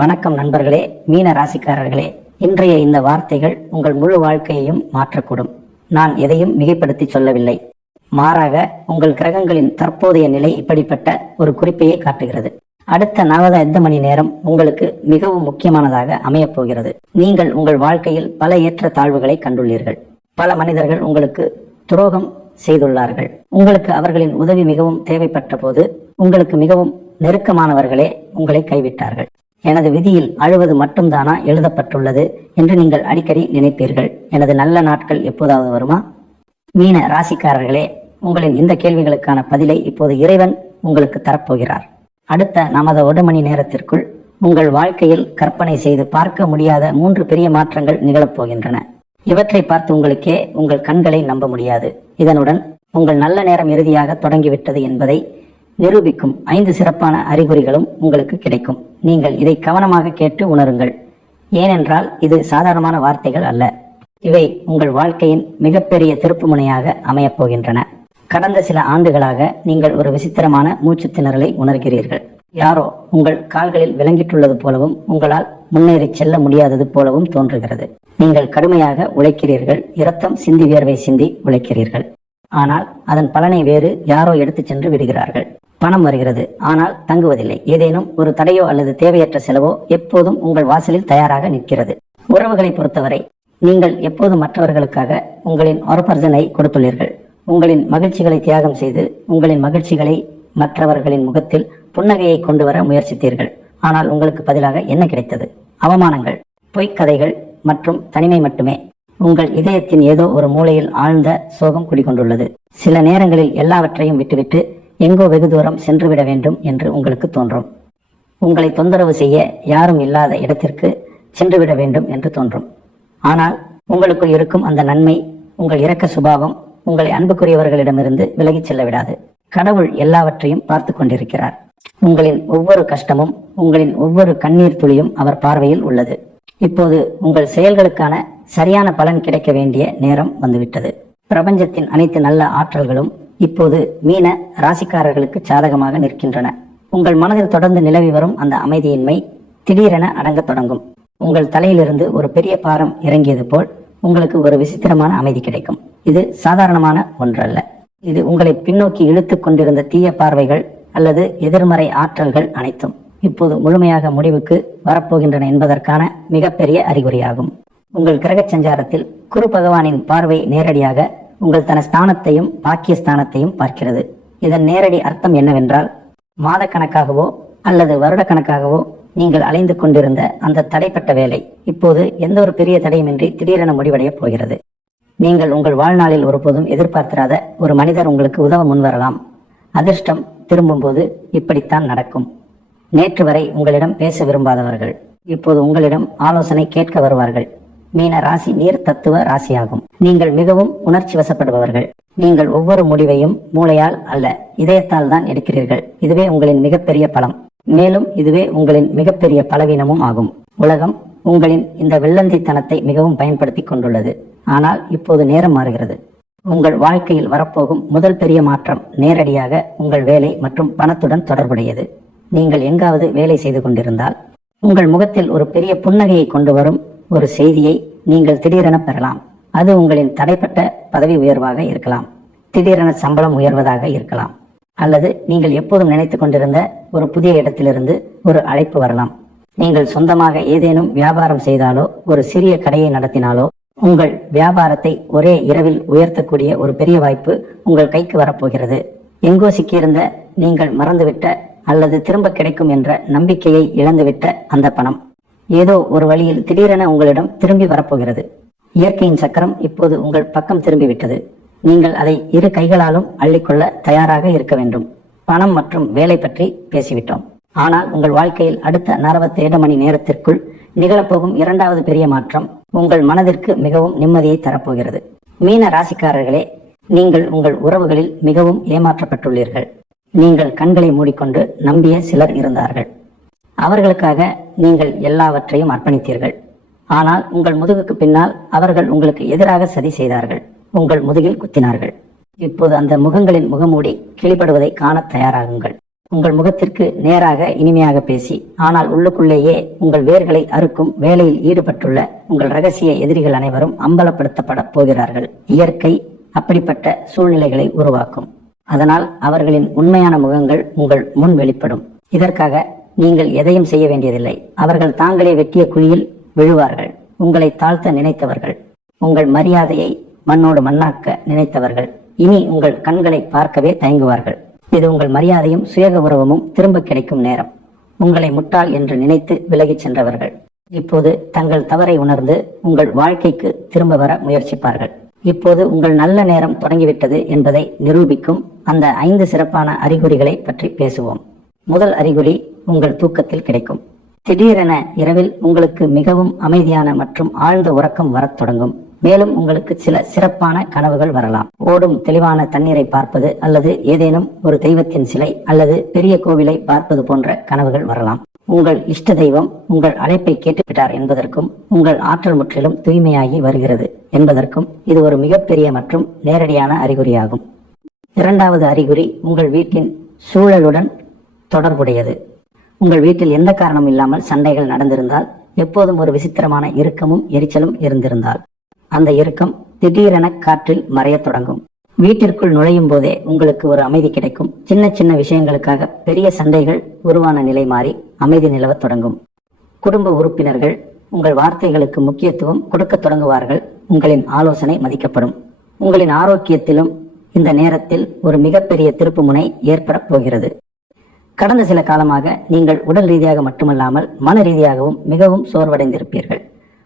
வணக்கம் நண்பர்களே, மீன ராசிக்காரர்களே. இன்றைய இந்த வார்த்தைகள் உங்கள் முழு வாழ்க்கையையும் மாற்றக்கூடும். நான் எதையும் மிகைப்படுத்தி சொல்லவில்லை. மாறாக உங்கள் கிரகங்களின் தற்போதைய நிலை இப்படிப்பட்ட ஒரு குறிப்பையே காட்டுகிறது. அடுத்த 48 மணி நேரம் உங்களுக்கு மிகவும் முக்கியமானதாக அமையப் போகிறது. நீங்கள் உங்கள் வாழ்க்கையில் பல ஏற்ற தாழ்வுகளை கண்டுள்ளீர்கள். பல மனிதர்கள் உங்களுக்கு துரோகம் செய்துள்ளார்கள். உங்களுக்கு அவர்களின் உதவி மிகவும் தேவைப்பட்ட போது உங்களுக்கு மிகவும் நெருக்கமானவர்களே உங்களை கைவிட்டார்கள். எனது விதியில் அழுவது மட்டும்தானா எழுதப்பட்டுள்ளது என்று நீங்கள் அடிக்கடி நினைப்பீர்கள். எனது நல்ல நாட்கள் எப்போதாவது வருமா? மீன ராசிக்காரர்களே, உங்களின் இந்த கேள்விகளுக்கான பதிலை இப்போது இறைவன் உங்களுக்கு தரப்போகிறார். அடுத்த 1 மணி நேரத்திற்குள் உங்கள் வாழ்க்கையில் கற்பனை செய்து பார்க்க முடியாத 3 பெரிய மாற்றங்கள் நிகழப்போகின்றன. இவற்றை பார்த்து உங்களுக்கே உங்கள் கண்களை நம்ப முடியாது. இதனுடன் உங்கள் நல்ல நேரம் இறுதியாக தொடங்கிவிட்டது என்பதை நிரூபிக்கும் 5 சிறப்பான அறிகுறிகளும் உங்களுக்கு கிடைக்கும். நீங்கள் இதை கவனமாக கேட்டு உணருங்கள். ஏனென்றால் இது சாதாரணமான வார்த்தைகள் அல்ல. இவை உங்கள் வாழ்க்கையின் மிகப்பெரிய திருப்பு முனையாக அமையப் போகின்றன. கடந்த சில ஆண்டுகளாக நீங்கள் ஒரு விசித்திரமான மூச்சு திணறலை உணர்கிறீர்கள். யாரோ உங்கள் கால்களில் விளங்கிட்டுள்ளது போலவும் உங்களால் முன்னேறி செல்ல முடியாதது போலவும் தோன்றுகிறது. நீங்கள் கடுமையாக உழைக்கிறீர்கள், இரத்தம் சிந்தி வியர்வை சிந்தி உழைக்கிறீர்கள். ஆனால் அதன் பலனை வேறு யாரோ எடுத்துச் சென்று விடுகிறார்கள். பணம் வருகிறது, ஆனால் தங்குவதில்லை. ஏதேனும் ஒரு தடையோ அல்லது தேவையற்ற செலவோ எப்போதும் உங்கள் வாசலில் தயாராக நிற்கிறது. உறவுகளை பொறுத்தவரை நீங்கள் எப்போதும் மற்றவர்களுக்காக உங்களின் 1% கொடுத்துள்ளீர்கள். உங்களின் மகிழ்ச்சிகளை தியாகம் செய்து உங்களின் மகிழ்ச்சிகளை மற்றவர்களின் முகத்தில் புன்னகையை கொண்டு வர முயற்சித்தீர்கள். ஆனால் உங்களுக்கு பதிலாக என்ன கிடைத்தது? அவமானங்கள், பொய்க்கதைகள் மற்றும் தனிமை மட்டுமே. உங்கள் இதயத்தின் ஏதோ ஒரு மூலையில் ஆழ்ந்த சோகம் குடிகொண்டுள்ளது. சில நேரங்களில் எல்லாவற்றையும் விட்டுவிட்டு எங்கோ வெகு தூரம் சென்றுவிட வேண்டும் என்று உங்களுக்கு தோன்றும். உங்களை தொந்தரவு செய்ய யாரும் இல்லாத இடத்திற்கு சென்றுவிட வேண்டும் என்று தோன்றும். ஆனால் உங்களுக்குள் இருக்கும் அந்த நன்மை, உங்கள் இரக்க சுபாவம் உங்களை அன்புக்குரியவர்களிடமிருந்து விலகிச் செல்ல விடாது. கடவுள் எல்லாவற்றையும் பார்த்து கொண்டிருக்கிறார். உங்களின் ஒவ்வொரு கஷ்டமும், உங்களின் ஒவ்வொரு கண்ணீர் துளியும் அவர் பார்வையில் உள்ளது. இப்போது உங்கள் செயல்களுக்கான சரியான பலன் கிடைக்க வேண்டிய நேரம் வந்துவிட்டது. பிரபஞ்சத்தின் அனைத்து நல்ல ஆற்றல்களும் இப்போது மீன ராசிக்காரர்களுக்கு சாதகமாக நிற்கின்றன. உங்கள் மனதில் தொடர்ந்து நிலவி வரும் அந்த அமைதியின்மை திடீரென அடங்கத் தொடங்கும். உங்கள் தலையிலிருந்து ஒரு பெரிய பாரம் இறங்கியது போல் உங்களுக்கு ஒரு விசித்திரமான அமைதி கிடைக்கும். இது சாதாரணமான ஒன்றல்ல. இது உங்களை பின்னோக்கி இழுத்து கொண்டிருந்த தீய பார்வைகள் அல்லது எதிர்மறை ஆற்றல்கள் அனைத்தும் இப்போது முழுமையாக முடிவுக்கு வரப்போகின்றன என்பதற்கான மிகப்பெரிய அறிகுறியாகும். உங்கள் கிரக சஞ்சாரத்தில் குரு பகவானின் பார்வை நேரடியாக உங்கள் தன ஸ்தானத்தையும் பாக்கியஸ்தானத்தையும் பார்க்கிறது. இதன் நேரடி அர்த்தம் என்னவென்றால், மாதக்கணக்காகவோ அல்லது வருடக்கணக்காகவோ நீங்கள் அலைந்து கொண்டிருந்த அந்த தடைப்பட்ட வேலை இப்போது எந்த ஒரு பெரிய தடையுமின்றி திடீரென முடிவடையப் போகிறது. நீங்கள் உங்கள் வாழ்நாளில் ஒருபோதும் எதிர்பார்த்திராத ஒரு மனிதர் உங்களுக்கு உதவ முன்வரலாம். அதிர்ஷ்டம் திரும்பும்போது இப்படித்தான் நடக்கும். நேற்று வரை உங்களிடம் பேச விரும்பாதவர்கள் இப்போது உங்களிடம் ஆலோசனை கேட்க வருவார்கள். மீன ராசி நீர் தத்துவ ராசியாகும். நீங்கள் மிகவும் உணர்ச்சி வசப்படுபவர்கள். நீங்கள் ஒவ்வொரு முடிவையும் மூளையால் அல்ல, இதயத்தால் தான் எடுக்கிறீர்கள். இதுவே உங்களின் மிகப்பெரிய பலம். மேலும் இதுவே உங்களின் மிகப்பெரிய பலவீனமும் ஆகும். உலகம் உங்களின் இந்த வெள்ளந்தித்தனத்தை மிகவும் பயன்படுத்தி கொண்டுள்ளது. ஆனால் இப்போது நேரம் மாறுகிறது. உங்கள் வாழ்க்கையில் வரப்போகும் முதல் பெரிய மாற்றம் நேரடியாக உங்கள் வேலை மற்றும் பணத்துடன் தொடர்புடையது. நீங்கள் எங்காவது வேலை செய்து கொண்டிருந்தால் உங்கள் முகத்தில் ஒரு பெரிய புன்னகையை கொண்டு வரும் ஒரு செய்தியை நீங்கள் திடீரென பெறலாம். அது உங்களின் தடைப்பட்ட பதவி உயர்வாக இருக்கலாம், திடீரென சம்பளம் உயர்வதாக இருக்கலாம், அல்லது நீங்கள் எப்போதும் நினைத்து கொண்டிருந்த ஒரு புதிய இடத்திலிருந்து ஒரு அழைப்பு வரலாம். நீங்கள் சொந்தமாக ஏதேனும் வியாபாரம் செய்தாலோ ஒரு சிறிய கடையை நடத்தினாலோ உங்கள் வியாபாரத்தை ஒரே இரவில் உயர்த்தக்கூடிய ஒரு பெரிய வாய்ப்பு உங்கள் கைக்கு வரப்போகிறது. எங்கோ சிக்கியிருந்த நீங்கள் மறந்துவிட்ட அல்லது திரும்ப கிடைக்கும் என்ற நம்பிக்கையை இழந்துவிட்ட அந்த பணம் ஏதோ ஒரு வழியில் திடீரென உங்களிடம் திரும்பி வரப்போகிறது. இயற்கையின் சக்கரம் இப்போது உங்கள் பக்கம் திரும்பிவிட்டது. நீங்கள் அதை 2 கைகளாலும் அள்ளிக்கொள்ள தயாராக இருக்க வேண்டும். பணம் மற்றும் வேலை பற்றி பேசிவிட்டோம். ஆனால் உங்கள் வாழ்க்கையில் அடுத்த 48 மணி நேரத்திற்குள் நிகழப்போகும் 2வது பெரிய மாற்றம் உங்கள் மனதிற்கு மிகவும் நிம்மதியை தரப்போகிறது. மீன ராசிக்காரர்களே, நீங்கள் உங்கள் உறவுகளில் மிகவும் ஏமாற்றப்பட்டுள்ளீர்கள். நீங்கள் கண்களை மூடிக்கொண்டு நம்பிய சிலர் இருந்தார்கள். அவர்களுக்காக நீங்கள் எல்லாவற்றையும் அர்ப்பணித்தீர்கள். ஆனால் உங்கள் முதுகுக்கு பின்னால் அவர்கள் உங்களுக்கு எதிராக சதி செய்தார்கள். உங்கள் முதுகில் குத்தினார்கள். இப்போது அந்த முகங்களின் முகமூடி கிழிபடுவதை காண தயாராகுங்கள். உங்கள் முகத்திற்கு நேராக இனிமையாக பேசி, ஆனால் உள்ளுக்குள்ளேயே உங்கள் வேர்களை அறுக்கும் வேலையில் ஈடுபட்டுள்ள உங்கள் ரகசிய எதிரிகள் அனைவரும் அம்பலப்படுத்தப்பட போகிறார்கள். இயற்கை அப்படிப்பட்ட சூழ்நிலைகளை உருவாக்கும். அதனால் அவர்களின் உண்மையான முகங்கள் உங்கள் முன் வெளிப்படும். இதற்காக நீங்கள் எதையும் செய்ய வேண்டியதில்லை. அவர்கள் தாங்களே வெட்டிய குழியில் விழுவார்கள். உங்களை தாழ்த்த நினைத்தவர்கள், உங்கள் மரியாதையை மண்ணோடு மண்ணாக்க நினைத்தவர்கள் இனி உங்கள் கண்களை பார்க்கவே தயங்குவார்கள். இது உங்கள் மரியாதையும் சுய கௌரவமும் திரும்ப கிடைக்கும் நேரம். உங்களை முட்டாள் என்று நினைத்து விலகிச் சென்றவர்கள் இப்போது தங்கள் தவறை உணர்ந்து உங்கள் வாழ்க்கைக்கு திரும்ப வர முயற்சிப்பார்கள். இப்போது உங்கள் நல்ல நேரம் தொடங்கிவிட்டது என்பதை நிரூபிக்கும் அந்த 5 சிறப்பான அறிகுறிகளை பற்றி பேசுவோம். முதல் அறிகுறி உங்கள் தூக்கத்தில் கிடைக்கும். திடீரென இரவில் உங்களுக்கு மிகவும் அமைதியான மற்றும் ஆழ்ந்த உறக்கம் வரத் தொடங்கும். மேலும் உங்களுக்கு சில சிறப்பான கனவுகள் வரலாம். ஓடும் தெளிவான தண்ணீரை பார்ப்பது அல்லது ஏதேனும் ஒரு தெய்வத்தின் சிலை அல்லது பெரிய கோவிலை பார்ப்பது போன்ற கனவுகள் வரலாம். உங்கள் இஷ்ட தெய்வம் உங்கள் அழைப்பை கேட்டுவிட்டார் என்பதற்கும் உங்கள் ஆற்றல் முற்றிலும் தூய்மையாகி வருகிறது என்பதற்கும் இது ஒரு மிகப்பெரிய மற்றும் நேரடியான அறிகுறியாகும். இரண்டாவது அறிகுறி உங்கள் வீட்டின் சூழலுடன் தொடர்புடையது. உங்கள் வீட்டில் எந்த காரணமும் இல்லாமல் சண்டைகள் நடந்திருந்தால், எப்போதும் ஒரு விசித்திரமான இறுக்கமும் எரிச்சலும் இருந்திருந்தால், அந்த இறுக்கம் திடீரென காற்றில் மறையத் தொடங்கும். வீட்டிற்குள் நுழையும் போதே உங்களுக்கு ஒரு அமைதி கிடைக்கும். சின்ன சின்ன விஷயங்களுக்காக பெரிய சண்டைகள் உருவான நிலை மாறி அமைதி நிலவத் தொடங்கும். குடும்ப உறுப்பினர்கள் உங்கள் வார்த்தைகளுக்கு முக்கியத்துவம் கொடுக்க தொடங்குவார்கள். உங்களின் ஆலோசனை மதிக்கப்படும். உங்களின் ஆரோக்கியத்திலும் இந்த நேரத்தில் ஒரு மிகப்பெரிய திருப்பு முனை ஏற்பட போகிறது. கடந்த சில காலமாக நீங்கள் உடல் ரீதியாக மட்டுமல்லாமல் மன ரீதியாகவும் மிகவும் சோர்வடைந்திருப்பீர்கள்.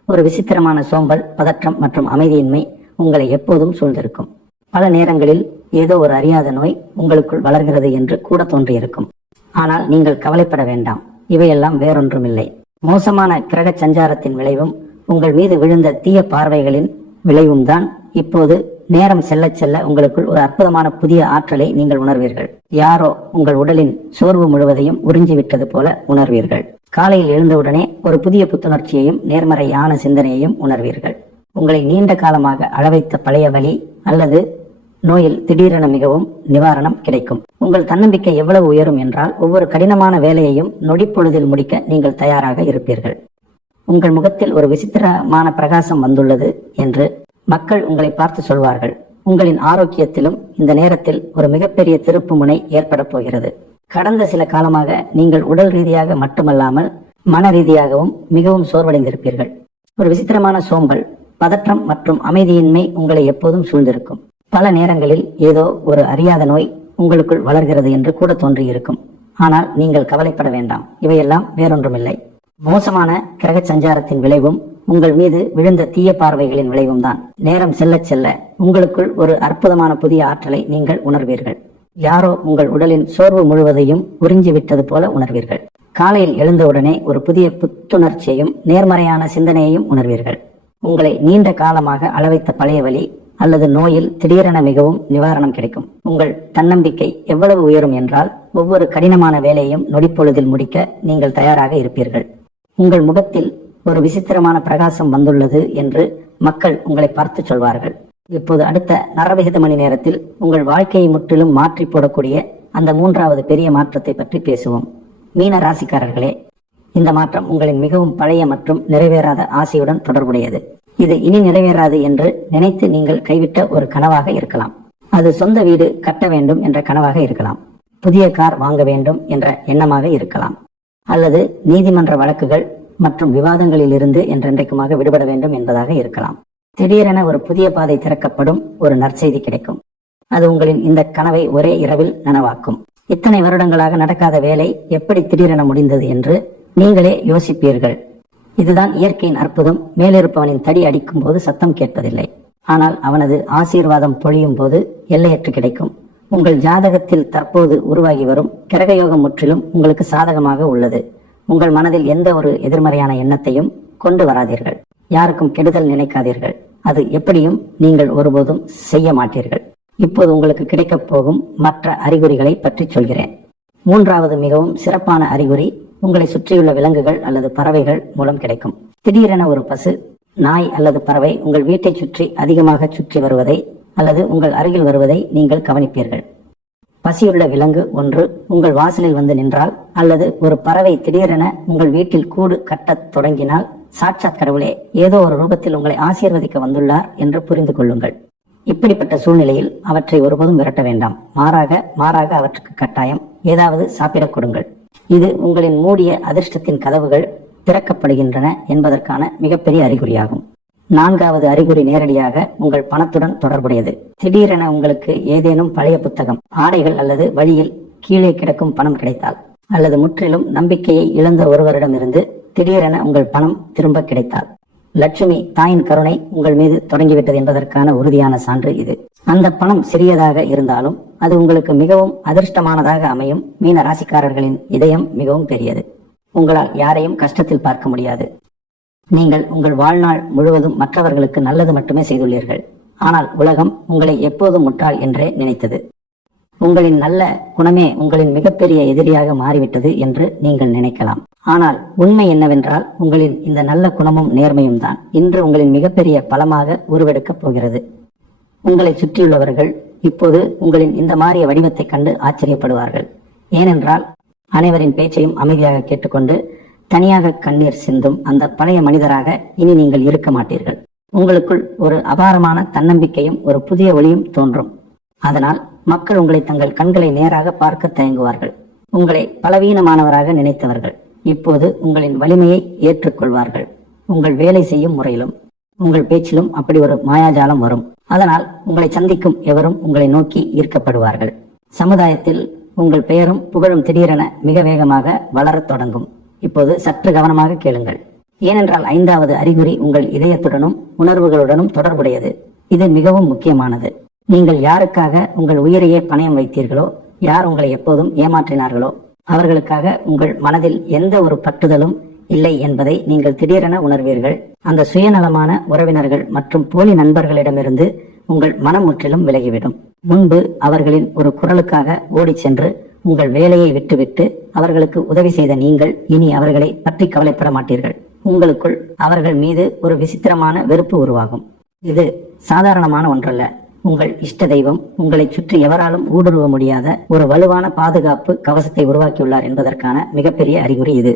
ஒரு விசித்திரமான சோம்பல், பதற்றம் மற்றும் அமைதியின்மை உங்களை எப்போதும் சூழ்ந்திருக்கும். பல நேரங்களில் ஏதோ ஒரு அறியாத நோய் உங்களுக்குள் வளர்கிறது என்று கூட தோன்றியிருக்கும். ஆனால் நீங்கள் கவலைப்பட வேண்டாம். இவையெல்லாம் வேறொன்றுமில்லை. மோசமான கிரக சஞ்சாரத்தின் விளைவும் உங்கள் மீது விழுந்த தீய பார்வைகளின் விளைவும் தான். இப்போது நேரம் செல்ல செல்ல உங்களுக்குள் ஒரு அற்புதமான புதிய ஆற்றலை நீங்கள் உணர்வீர்கள். யாரோ உங்கள் உடலின் சோர்வு முழுவதையும் உறிஞ்சிவிட்டது போல உணர்வீர்கள். காலையில் எழுந்தவுடனே ஒரு புதிய புத்துணர்ச்சியையும் நேர்மறையான சிந்தனையையும் உணர்வீர்கள். உங்களை நீண்ட காலமாக அளவைத்த பழைய வலி அல்லது நோயில் திடீரென மிகவும் நிவாரணம் கிடைக்கும். உங்கள் தன்னம்பிக்கை எவ்வளவு உயரும் என்றால், ஒவ்வொரு கடினமான வேலையையும் நொடிப்பொழுதில் முடிக்க நீங்கள் தயாராக இருப்பீர்கள். உங்கள் முகத்தில் ஒரு விசித்திரமான பிரகாசம் வந்துள்ளது என்று மக்கள் உங்களை பார்த்து சொல்வார்கள். உங்களின் ஆரோக்கியத்திலும் இந்த நேரத்தில் ஒரு மிகப்பெரிய திருப்பு முனை ஏற்பட போகிறது. கடந்த சில காலமாக நீங்கள் உடல் ரீதியாக மட்டுமல்லாமல் மன ரீதியாகவும் மிகவும் சோர்வடைந்திருப்பீர்கள். ஒரு விசித்திரமான சோம்பல், பதற்றம் மற்றும் அமைதியின்மை உங்களை எப்போதும் சூழ்ந்திருக்கும். பல நேரங்களில் ஏதோ ஒரு அறியாத நோய் உங்களுக்குள் வளர்கிறது என்று கூட தோன்றியிருக்கும். ஆனால் நீங்கள் கவலைப்பட வேண்டாம். இவையெல்லாம் வேறொன்றுமில்லை. மோசமான கிரக சஞ்சாரத்தின் விளைவும் உங்கள் மீது விழுந்த தீய பார்வைகளின் விளைவும் தான். நேரம் செல்ல செல்ல உங்களுக்குள் ஒரு அற்புதமான புதிய ஆற்றலை நீங்கள் உணர்வீர்கள். யாரோ உங்கள் உடலின் சோர்வு முழுவதையும் உறிஞ்சி விட்டது போல உணர்வீர்கள். காலையில் எழுந்தவுடனே ஒரு புதிய புத்துணர்ச்சியையும் நேர்மறையான சிந்தனையையும் உணர்வீர்கள். உங்களை நீண்ட காலமாக அளவைத்த பழைய வலி அல்லது நோயில் திடீரென மிகவும் நிவாரணம் கிடைக்கும். உங்கள் தன்னம்பிக்கை எவ்வளவு உயரும் என்றால், ஒவ்வொரு கடினமான வேலையையும் நொடிப்பொழுதில் முடிக்க நீங்கள் தயாராக இருப்பீர்கள். உங்கள் முகத்தில் ஒரு விசித்திரமான பிரகாசம் வந்துள்ளது என்று மக்கள் உங்களை பார்த்து சொல்வார்கள். இப்போது அடுத்த நரவிகித மணி நேரத்தில் உங்கள் வாழ்க்கையை முற்றிலும் மாற்றி போடக்கூடிய அந்த 3வது பெரிய மாற்றத்தை பற்றி பேசுவோம். மீன ராசிக்காரர்களே, இந்த மாற்றம் உங்களின் மிகவும் பழைய மற்றும் நிறைவேறாத ஆசையுடன் தொடர்புடையது. இது இனி நிறைவேறாது என்று நினைத்து நீங்கள் கைவிட்ட ஒரு கனவாக இருக்கலாம். அது சொந்த வீடு கட்ட வேண்டும் என்ற கனவாக இருக்கலாம். புதிய கார் வாங்க வேண்டும் என்ற எண்ணமாக இருக்கலாம். அல்லது நீதிமன்ற வழக்குகள் மற்றும் விவாதங்களில் இருந்து என்றென்றைக்குமாக விடுபட வேண்டும் என்பதாக இருக்கலாம். திடீரென ஒரு புதிய பாதை திறக்கப்படும் ஒரு நற்செய்தி கிடைக்கும். அது உங்களின் இந்த கனவை ஒரே இரவில் நனவாக்கும். இத்தனை வருடங்களாக நடக்காத வேலை எப்படி திடீரென முடிந்தது என்று நீங்களே யோசிப்பீர்கள். இதுதான் இயற்கையின் அற்புதம். மேலிருப்பவனின் தடி அடிக்கும் போது சத்தம் கேட்பதில்லை, ஆனால் அவனது ஆசீர்வாதம் பொழியும் போது எல்லையற்று கிடைக்கும். உங்கள் ஜாதகத்தில் தற்போது உருவாகி வரும் கிரகயோகம் முற்றிலும் உங்களுக்கு சாதகமாக உள்ளது. உங்கள் மனதில் எந்த ஒரு எதிர்மறையான எண்ணத்தையும் கொண்டு வராதீர்கள். யாருக்கும் கெடுதல் நினைக்காதீர்கள். அது எப்படியும் நீங்கள் ஒருபோதும் செய்ய மாட்டீர்கள். இப்போது உங்களுக்கு கிடைக்கப் போகும் மற்ற அறிகுறிகளை பற்றி சொல்கிறேன். 3வது மிகவும் சிறப்பான அறிகுறி உங்களை சுற்றியுள்ள விலங்குகள் அல்லது பறவைகள் மூலம் கிடைக்கும். திடீரென ஒரு பசு, நாய் அல்லது பறவை உங்கள் வீட்டை சுற்றி அதிகமாக சுற்றி வருவதை அல்லது உங்கள் அருகில் வருவதை நீங்கள் கவனிப்பீர்கள். பசியுள்ள விலங்கு ஒன்று உங்கள் வாசலில் வந்து நின்றால், அல்லது ஒரு பறவை திடீரென உங்கள் வீட்டில் கூடு கட்டத் தொடங்கினால், சாட்சாத் கடவுளே ஏதோ ஒரு ரூபத்தில் உங்களை ஆசீர்வதிக்க வந்துள்ளார் என்று புரிந்து கொள்ளுங்கள். இப்படிப்பட்ட சூழ்நிலையில் அவற்றை ஒருபோதும் விரட்ட வேண்டாம். மாறாக அவற்றுக்கு கட்டாயம் ஏதாவது சாப்பிடக் கொடுங்கள். இது உங்களின் மூடிய அதிர்ஷ்டத்தின் கதவுகள் திறக்கப்படுகின்றன என்பதற்கான மிகப்பெரிய அறிகுறியாகும். 4வது அறிகுறி நேரடியாக உங்கள் பணத்துடன் தொடர்புடையது. திடீரென உங்களுக்கு ஏதேனும் பழைய புத்தகம், ஆடைகள் அல்லது வழியில் கீழே கிடக்கும் பணம் கிடைத்தால், அல்லது முற்றிலும் நம்பிக்கையை இழந்த ஒருவரிடமிருந்து திடீரென உங்கள் பணம் திரும்ப கிடைத்தால், லட்சுமி தாயின் கருணை உங்கள் மீது தொடங்கிவிட்டது என்பதற்கான உறுதியான சான்று இது. அந்த பணம் சிறியதாக இருந்தாலும் அது உங்களுக்கு மிகவும் அதிர்ஷ்டமானதாக அமையும். மீன ராசிக்காரர்களின் இதயம் மிகவும் பெரியது. உங்களால் யாரையும் கஷ்டத்தில் பார்க்க முடியாது. நீங்கள் உங்கள் வாழ்நாள் முழுவதும் மற்றவர்களுக்கு நல்லது மட்டுமே செய்துள்ளீர்கள். ஆனால் உலகம் உங்களை எப்போதும் முட்டாள் என்றே நினைத்தது. உங்களின் நல்ல குணமே உங்களின் மிகப்பெரிய எதிரியாக மாறிவிட்டது என்று நீங்கள் நினைக்கலாம். ஆனால் உண்மை என்னவென்றால், உங்களின் இந்த நல்ல குணமும் நேர்மையும் தான் இன்று உங்களின் மிகப்பெரிய பலமாக உருவெடுக்கப் போகிறது. உங்களை சுற்றியுள்ளவர்கள் இப்போது உங்களின் இந்த மாறிய வடிவத்தை கண்டு ஆச்சரியப்படுவார்கள். ஏனென்றால் அனைவரின் பேச்சையும் அமைதியாக கேட்டுக்கொண்டு தனியாக கண்ணீர் சிந்தும் அந்த பழைய மனிதராக இனி நீங்கள் இருக்க மாட்டீர்கள். உங்களுக்குள் ஒரு அபாரமான தன்னம்பிக்கையும் ஒரு புதிய ஒளியும் தோன்றும். அதனால் மக்கள் உங்களை தங்கள் கண்களை நேராக பார்க்க தயங்குவார்கள். உங்களை பலவீனமானவராக நினைத்தவர்கள் இப்போது உங்களின் வலிமையை ஏற்றுக்கொள்வார்கள். உங்கள் வேலை செய்யும் முறையிலும் உங்கள் பேச்சிலும் அப்படி ஒரு மாயாஜாலம் வரும். அதனால் உங்களை சந்திக்கும் எவரும் உங்களை நோக்கி ஈர்க்கப்படுவார்கள். சமுதாயத்தில் உங்கள் பெயரும் புகழும் திடீரென மிக வேகமாக வளரத் தொடங்கும். இப்போது சற்று கவனமாக கேளுங்கள். ஏனென்றால் 5வது அறிகுறி உங்கள் இதயத்துடனும் உணர்வுகளுடனும் தொடர்புடையது. இது மிகவும் முக்கியமானது. நீங்கள் யாருக்காக உங்கள் உயிரையே பணயம் வைத்தீர்களோ, யார் உங்களை எப்போதும் ஏமாற்றினார்களோ, அவர்களுக்காக உங்கள் மனதில் எந்த ஒரு பற்றுதலும் இல்லை என்பதை நீங்கள் திடீரென உணர்வீர்கள். அந்த சுயநலமான உறவினர்கள் மற்றும் போலி நண்பர்களிடமிருந்து உங்கள் மனம் முற்றிலும் விலகிவிடும். முன்பு அவர்களின் ஒரு குரலுக்காக ஓடி சென்று உங்கள் வேலையை விட்டுவிட்டு அவர்களுக்கு உதவி செய்த நீங்கள் இனி அவர்களை பற்றி கவலைப்பட மாட்டீர்கள். உங்களுக்குள் அவர்கள் மீது ஒரு விசித்திரமான வெறுப்பு உருவாகும். இது சாதாரணமான ஒன்றல்ல. உங்கள் இஷ்ட தெய்வம் உங்களை சுற்றி எவராலும் ஊடுருவ முடியாத ஒரு வலுவான பாதுகாப்பு கவசத்தை உருவாக்கியுள்ளார் என்பதற்கான மிகப்பெரிய அறிகுறி இது.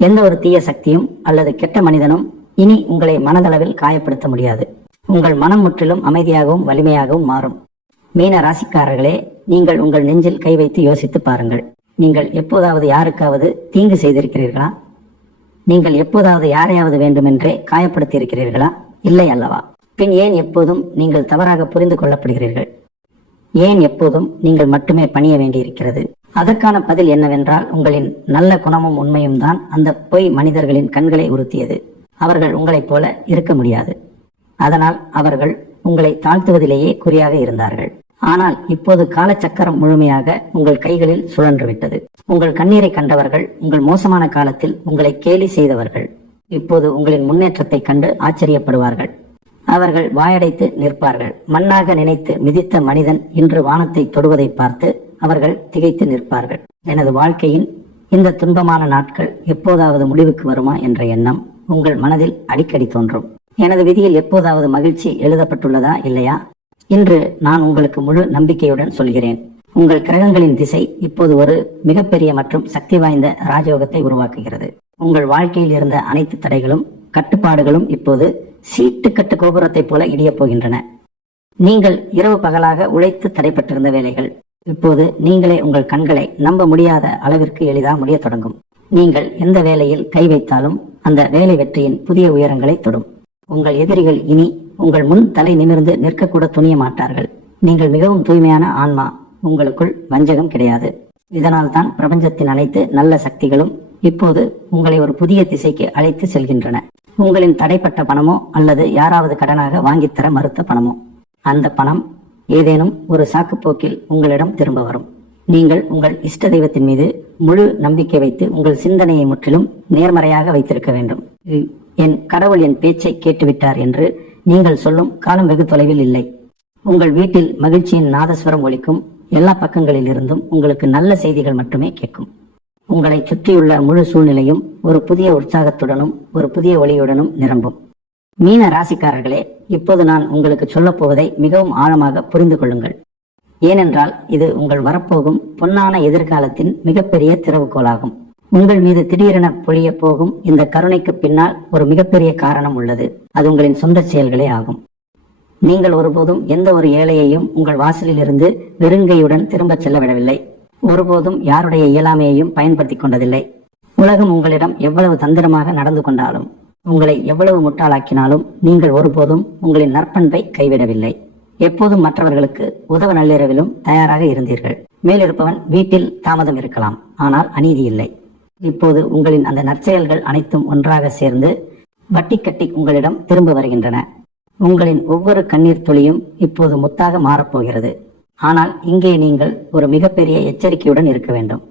எந்த ஒரு தீய சக்தியும் அல்லது கெட்ட மனிதனும் இனி உங்களை மனதளவில் காயப்படுத்த முடியாது. உங்கள் மனம் முற்றிலும் அமைதியாகவும் வலிமையாகவும் மாறும். மீன ராசிக்காரர்களே, நீங்கள் உங்கள் நெஞ்சில் கை வைத்து யோசித்து பாருங்கள். நீங்கள் எப்போதாவது யாருக்காவது தீங்கு செய்திருக்கிறீர்களா? நீங்கள் எப்போதாவது யாரையாவது வேண்டுமென்றே காயப்படுத்தி இருக்கிறீர்களா? இல்லை அல்லவா? பின் ஏன் எப்போதும் நீங்கள் தவறாக புரிந்து கொள்ளப்படுகிறீர்கள்? ஏன் எப்போதும் நீங்கள் மட்டுமே பணிய வேண்டியிருக்கிறது? அதற்கான பதில் என்னவென்றால், உங்களின் நல்ல குணமும் உண்மையும் தான் அந்த பொய் மனிதர்களின் கண்களை உறுத்தியது. அவர்கள் உங்களைப் போல இருக்க முடியாது. அதனால் அவர்கள் உங்களை தாழ்த்துவதிலேயே குறியாக இருந்தார்கள். ஆனால் இப்போது காலச்சக்கரம் முழுமையாக உங்கள் கைகளில் சுழன்று விட்டது. உங்கள் கண்ணீரை கண்டவர்கள், உங்கள் மோசமான காலத்தில் உங்களை கேலி செய்தவர்கள் இப்போது உங்களின் முன்னேற்றத்தை கண்டு ஆச்சரியப்படுவார்கள். அவர்கள் வாயடைத்து நிற்பார்கள். மண்ணாக நினைத்து மிதித்த மனிதன் இன்று வானத்தை தொடுவதை பார்த்து அவர்கள் திகைத்து நிற்பார்கள். எனது வாழ்க்கையின் இந்த துன்பமான நாட்கள் எப்போதாவது முடிவுக்கு வருமா என்ற எண்ணம் உங்கள் மனதில் அடிக்கடி தோன்றும். எனது விதியில் எப்போதாவது மகிழ்ச்சி எழுதப்பட்டுள்ளதா இல்லையா? இன்று நான் உங்களுக்கு முழு நம்பிக்கையுடன் சொல்கிறேன். உங்கள் கிரகங்களின் திசை இப்போது ஒரு மிகப்பெரிய மற்றும் சக்தி வாய்ந்த ராஜயோகத்தை உருவாக்குகிறது. உங்கள் வாழ்க்கையில் இருந்த அனைத்து தடைகளும் கட்டுப்பாடுகளும் இப்போது சீட்டுக்கட்டு கோபுரத்தை போல இடியப் போகின்றன. நீங்கள் இரவு பகலாக உழைத்து தடைப்பட்டிருந்த வேலைகள் இப்போது நீங்களே உங்கள் கண்களை நம்ப முடியாத அளவிற்கு எளிதாக முடிய தொடங்கும். நீங்கள் எந்த வேலையில் கை வைத்தாலும் அந்த வேலை வெற்றியின் புதிய உயரங்களை தொடும். உங்கள் எதிரிகள் இனி உங்கள் முன் தலை நிமிர்ந்து நிற்கக்கூட துணிய மாட்டார்கள். நீங்கள் மிகவும் தூய்மையான ஆன்மா. உங்களுக்குள் வஞ்சகம் கிடையாது. இதனால் தான் பிரபஞ்சத்தின் அனைத்து நல்ல சக்திகளும் இப்போது உங்களை ஒரு புதிய திசைக்கு அழைத்து செல்கின்றன. உங்களின் தடைப்பட்ட பணமோ அல்லது யாராவது கடனாக வாங்கித்தர மறுத்த பணமோ, அந்த பணம் ஏதேனும் ஒரு சாக்குப்போக்கில் உங்களிடம் திரும்ப வரும். நீங்கள் உங்கள் இஷ்ட தெய்வத்தின் மீது முழு நம்பிக்கை வைத்து உங்கள் சிந்தனையை முற்றிலும் நேர்மறையாக வைத்திருக்க வேண்டும். என் கடவுள் என் பேச்சை கேட்டுவிட்டார் என்று நீங்கள் சொல்லும் காலம் வெகு தொலைவில் இல்லை. உங்கள் வீட்டில் மகிழ்ச்சியின் நாதஸ்வரம் ஒலிக்கும். எல்லா பக்கங்களில் இருந்தும் உங்களுக்கு நல்ல செய்திகள் மட்டுமே கேட்கும். உங்களை சுற்றியுள்ள முழு சூழ்நிலையும் ஒரு புதிய உற்சாகத்துடனும் ஒரு புதிய ஒளியுடனும் நிரம்பும். மீன ராசிக்காரர்களே, இப்போது நான் உங்களுக்கு சொல்லப் போவதை மிகவும் ஆழமாக புரிந்து கொள்ளுங்கள். ஏனென்றால் இது உங்கள் வரப்போகும் பொன்னான எதிர்காலத்தின் மிகப்பெரிய திறவுகோலாகும். உங்கள் மீது திடீரென பொழிய போகும் இந்த கருணைக்கு பின்னால் ஒரு மிகப்பெரிய காரணம் உள்ளது. அது உங்களின் சொந்த செயல்களே ஆகும். நீங்கள் ஒருபோதும் எந்த ஒரு ஏழையையும் உங்கள் வாசலில் இருந்து வெறுங்கையுடன் திரும்பச் செல்ல விடவில்லை. ஒருபோதும் யாருடைய இயலாமையையும் பயன்படுத்திக் கொண்டதில்லை. உலகம் உங்களிடம் எவ்வளவு தந்திரமாக நடந்து கொண்டாலும், உங்களை எவ்வளவு முட்டாளாக்கினாலும் நீங்கள் ஒருபோதும் உங்களின் நற்பண்பை கைவிடவில்லை. எப்போதும் மற்றவர்களுக்கு உதவ நள்ளிரவிலும் தயாராக இருந்தீர்கள். மேலிருப்பவன் வீட்டில் தாமதம் இருக்கலாம், ஆனால் அநீதி இல்லை. இப்போது உங்களின் அந்த நற்செயல்கள் அனைத்தும் ஒன்றாக சேர்ந்து வட்டி கட்டி உங்களிடம் திரும்ப வருகின்றன. உங்களின் ஒவ்வொரு கண்ணீர் துளியும் இப்போது முத்தாக மாறப்போகிறது. ஆனால் இங்கே நீங்கள் ஒரு மிகப்பெரிய எச்சரிக்கையுடன் இருக்க வேண்டும்.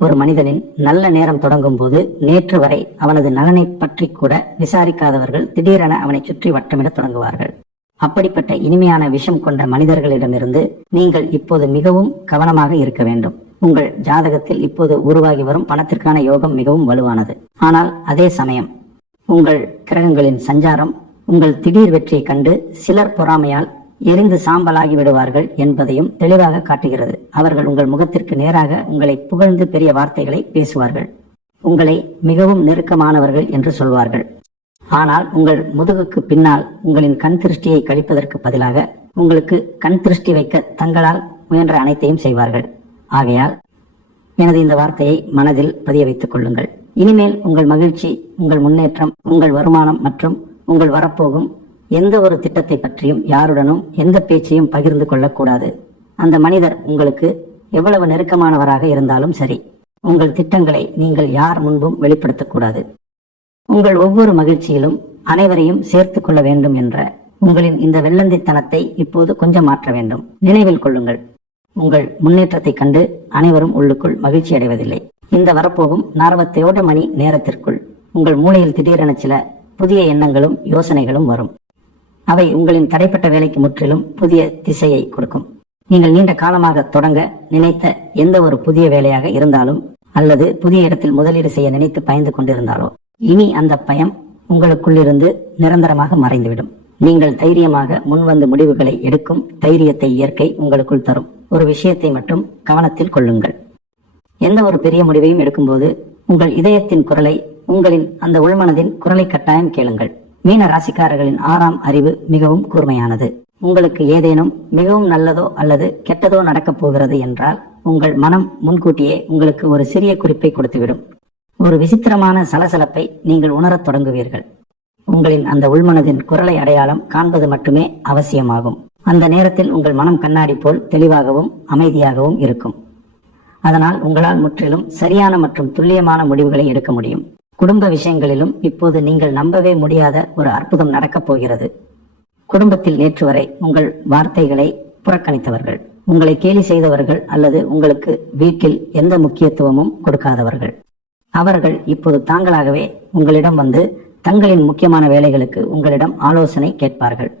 ஒரு மனிதனின் நல்ல நேரம் தொடங்கும் போது நேற்று வரை அவனது நலனை பற்றி கூட விசாரிக்காதவர்கள் திடீரென அவனை சுற்றி வட்டமிட தொடங்குவார்கள். அப்படிப்பட்ட இனிமையான விஷம் கொண்ட மனிதர்களிடமிருந்து நீங்கள் இப்போது மிகவும் கவனமாக இருக்க வேண்டும். உங்கள் ஜாதகத்தில் இப்போது உருவாகி வரும் பணத்திற்கான யோகம் மிகவும் வலுவானது. ஆனால் அதே சமயம் உங்கள் கிரகங்களின் சஞ்சாரம் உங்கள் திடீர் வெற்றியை கண்டு சிலர் பொறாமையால் எரிந்து சாம்பலாகி விடுவார்கள் என்பதையும் தெளிவாக காட்டுகிறது. அவர்கள் உங்கள் முகத்திற்கு நேராக உங்களை புகழ்ந்து பெரிய வார்த்தைகளை பேசுவார்கள். உங்களை மிகவும் நெருக்கமானவர்கள் என்று சொல்வார்கள். ஆனால் உங்கள் முதுகுக்கு பின்னால் உங்களின் கண் திருஷ்டியை கழிப்பதற்கு பதிலாக உங்களுக்கு கண் திருஷ்டி வைக்க தங்களால் முயன்ற அனைத்தையும் செய்வார்கள். ஆகையால் எனது இந்த வார்த்தையை மனதில் பதிய வைத்துக் கொள்ளுங்கள். இனிமேல் உங்கள் மகிழ்ச்சி, உங்கள் முன்னேற்றம், உங்கள் வருமானம் மற்றும் உங்கள் வரப்போகும் எந்த ஒரு திட்டத்தை பற்றியும் யாருடனும் எந்த பேச்சையும் பகிர்ந்து கொள்ளக்கூடாது. அந்த மனிதர் உங்களுக்கு எவ்வளவு நெருக்கமானவராக இருந்தாலும் சரி, உங்கள் திட்டங்களை நீங்கள் யார் முன்பும் வெளிப்படுத்தக்கூடாது. உங்கள் ஒவ்வொரு மகிழ்ச்சியிலும் அனைவரையும் சேர்த்து கொள்ள வேண்டும் என்ற உங்களின் இந்த வெள்ளந்தித்தனத்தை இப்போது கொஞ்சம் மாற்ற வேண்டும். நினைவில் கொள்ளுங்கள், உங்கள் முன்னேற்றத்தை கண்டு அனைவரும் உள்ளுக்குள் மகிழ்ச்சி அடைவதில்லை. இந்த வரப்போகும் 48 மணி நேரத்திற்குள் உங்கள் மூளையில் திடீரென சில புதிய எண்ணங்களும் யோசனைகளும் வரும். அவை உங்களின் தடைப்பட்ட வேலைக்கு முற்றிலும் புதிய திசையை கொடுக்கும். நீங்கள் நீண்ட காலமாக தொடங்க நினைத்த எந்த ஒரு புதிய வேலையாக இருந்தாலும் அல்லது புதிய இடத்தில் முதலீடு செய்ய நினைத்து பயந்து கொண்டிருந்தாலோ, இனி அந்த பயம் உங்களுக்குள்ளிருந்து நிரந்தரமாக மறைந்துவிடும். நீங்கள் தைரியமாக முன்வந்து முடிவுகளை எடுக்கும் தைரியத்தை இயற்கை உங்களுக்குள் தரும். ஒரு விஷயத்தை மட்டும் கவனத்தில் கொள்ளுங்கள். எந்த ஒரு பெரிய முடிவையும் எடுக்கும்போது உங்கள் இதயத்தின் குரலை, உங்களின் அந்த உள்மனதின் குரலை கட்டாயம் கேளுங்கள். மீன ராசிக்காரர்களின் 6ஆம் அறிவு மிகவும் கூர்மையானது. உங்களுக்கு ஏதேனும் மிகவும் நல்லதோ அல்லது கெட்டதோ நடக்கப் போகிறது என்றால் உங்கள் மனம் முன்கூட்டியே உங்களுக்கு ஒரு சிறிய குறிப்பை கொடுத்துவிடும். ஒரு விசித்திரமான சலசலப்பை நீங்கள் உணரத் தொடங்குவீர்கள். உங்களின் அந்த உள்மனதின் குரலை அடையாளம் காண்பது மட்டுமே அவசியமாகும். அந்த நேரத்தில் உங்கள் மனம் கண்ணாடி போல் தெளிவாகவும் அமைதியாகவும் இருக்கும். அதனால் உங்களால் முற்றிலும் சரியான மற்றும் துல்லியமான முடிவுகளை எடுக்க முடியும். குடும்ப விஷயங்களிலும் இப்போது நீங்கள் நம்பவே முடியாத ஒரு அற்புதம் நடக்கப் போகிறது. குடும்பத்தில் நேற்று வரை உங்கள் வார்த்தைகளை புறக்கணித்தவர்கள், உங்களை கேலி செய்தவர்கள் அல்லது உங்களுக்கு வீட்டில் எந்த முக்கியத்துவமும் கொடுக்காதவர்கள், அவர்கள் இப்போது தாங்களாகவே உங்களிடம் வந்து தங்களின் முக்கியமான வேலைகளுக்கு உங்களிடம் ஆலோசனை கேட்பார்கள்.